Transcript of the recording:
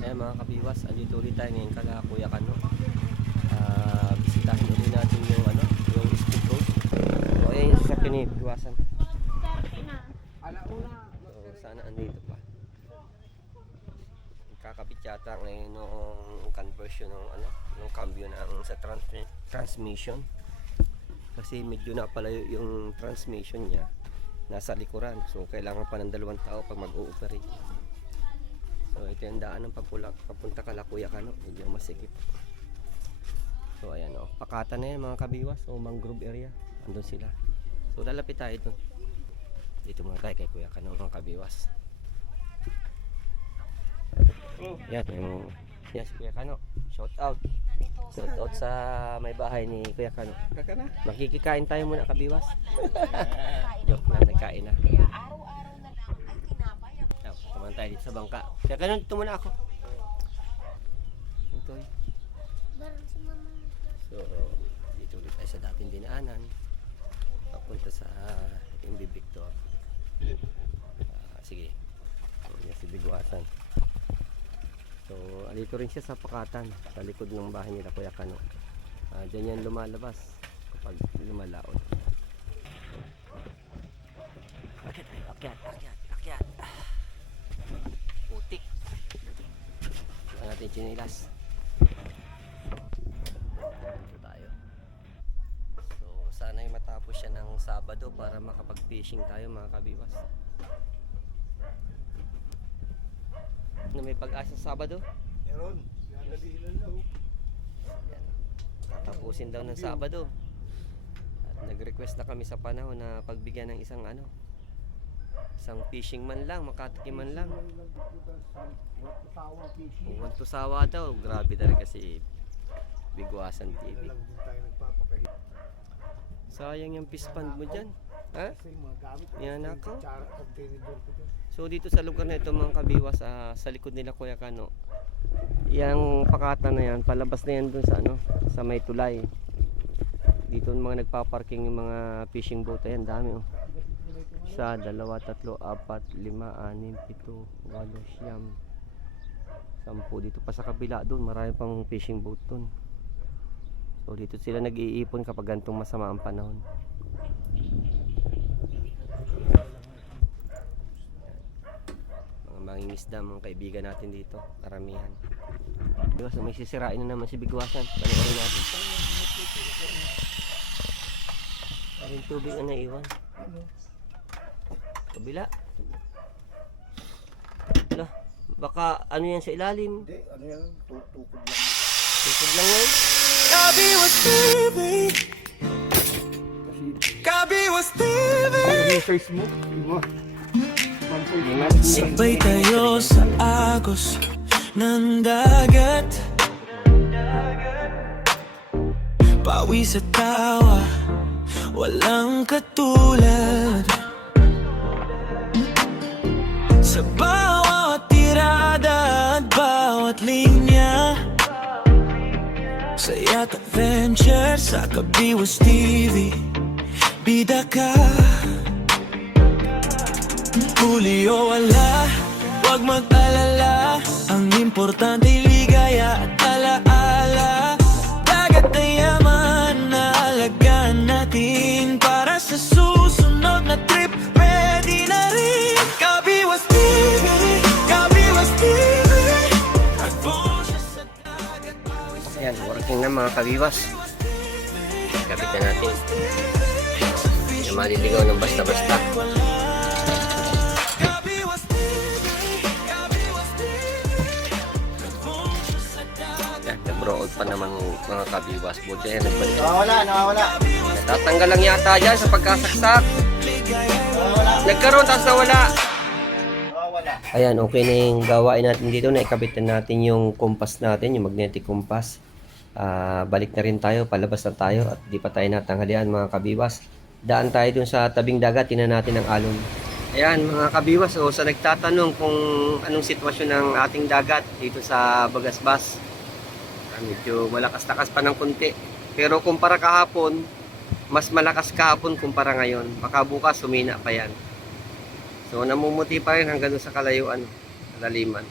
Ayan mga kabiwas, andito ulit tayo ngayon kala Kuya Kano. Bisitahin ulit natin yung yung speed road. So ayan yung sasakyan ni Biwasan. So sana andito pa. Kakabit yata ngayon nung conversion ng cambio ng sa transmission. Kasi medyo napalayo yung transmission niya. Nasa likuran. So kailangan pa ng 2 tao pag mag-ooperate. So ito yung daan ng papunta kala Kuya Kano. Medyo masikip. So ayan pakata na yan mga kabiwas. So mangrove area. Andun sila. So lalapit tayo dun. Dito muna tayo kay Kuya Kano mga kabiwas. Yan yung si Kuya Kano. Shout out. Shout out sa may bahay ni Kuya Kano. Makikikain tayo muna kabiwas. Joke na, nagkain na. Tumahan tayo dito sa bangka. Kaya ganun, dito muna ako. Ito eh. So, dito ulit tayo sa dating dinaanan. Papunta sa MB Victor. Sige. Yan si Biguasan. So, alito rin siya sa Pakatan. Sa likod ng bahay nila Kuya Kano. Diyan yan lumalabas kapag lumalaot. Akyat. Putik. Saan natin chinilas. Ito tayo. So sana ay matapos siya ng Sabado para makapag-fishing tayo mga kabiwas. May pag-asa sa Sabado? Meron. Tapusin daw ng Sabado. At nag-request na kami sa panahon na pagbigyan ng isang fishing man lang, makatikim man lang. Huwag to sawa daw. Grabe talaga si Biguasan TV. Sayang yung fish pond mo dyan. Ha? Yan ako. So dito sa lugar na ito mga kabiwas, sa likod nila Kuya Kano, yung pakata na yan, palabas na yan dun sa may tulay. Dito mga nagpaparking yung mga fishing boat. Ayan, dami oh. 1, 2, 3, 4, 5, 6, 7, 8, 9, 10 dito pa sa kabila doon, marami pang fishing boat doon. So dito sila nag-iipon kapag gantong masama ang panahon. Mga mangingisda, mga kaibigan natin dito, karamihan. So may sisirain na naman si Biguasan. Panoorin natin. Yung tubig na naiwan. Kabila. Ala, baka yan sa ilalim. Hindi, yan? Tukod lang. Tukod lang yan. Kabiwas TV. Kabiwas TV. Yung size mo? Sabay tayo sa agos ng dagat. Pawi sa tawa, walang katulad. Sa bawat tirada at bawat linya, saya't adventure sa Kabiwas TV. Bida ka, huli o wala, huwag mag-alala. Ang importante ligaya at alaala. Dagat na yaman na alagaan natin para sa susunod na trip. Ready na rin. Kabiwas TV, Kabiwas TV. Ayan, working na mga kabiwas. Kapit na natin. Hindi maliligaw ng basta-basta. Nag-broad pa naman mga kabiwas. Buti yan, nagbalik. Nawawala. Natatanggal lang yata dyan sa pagkasaksak. Nagkaroon, tapos nawala. Ayan, okay na yung gawain natin dito. Naikabit na natin yung compass natin, yung magnetic compass. Balik na rin tayo, palabas na tayo at di pa tayo natanghalian mga kabiwas. Daan tayo dun sa tabing dagat, tingnan natin ang alon. Ayan mga kabiwas, sa nagtatanong kung anong sitwasyon ng ating dagat dito sa Bagasbas. Medyo malakas-lakas pa ng konti. Pero kumpara kahapon, mas malakas kahapon kumpara ngayon. Baka bukas sumina pa yan. So namumuti pa rin hanggang sa kalayuan, kalaliman.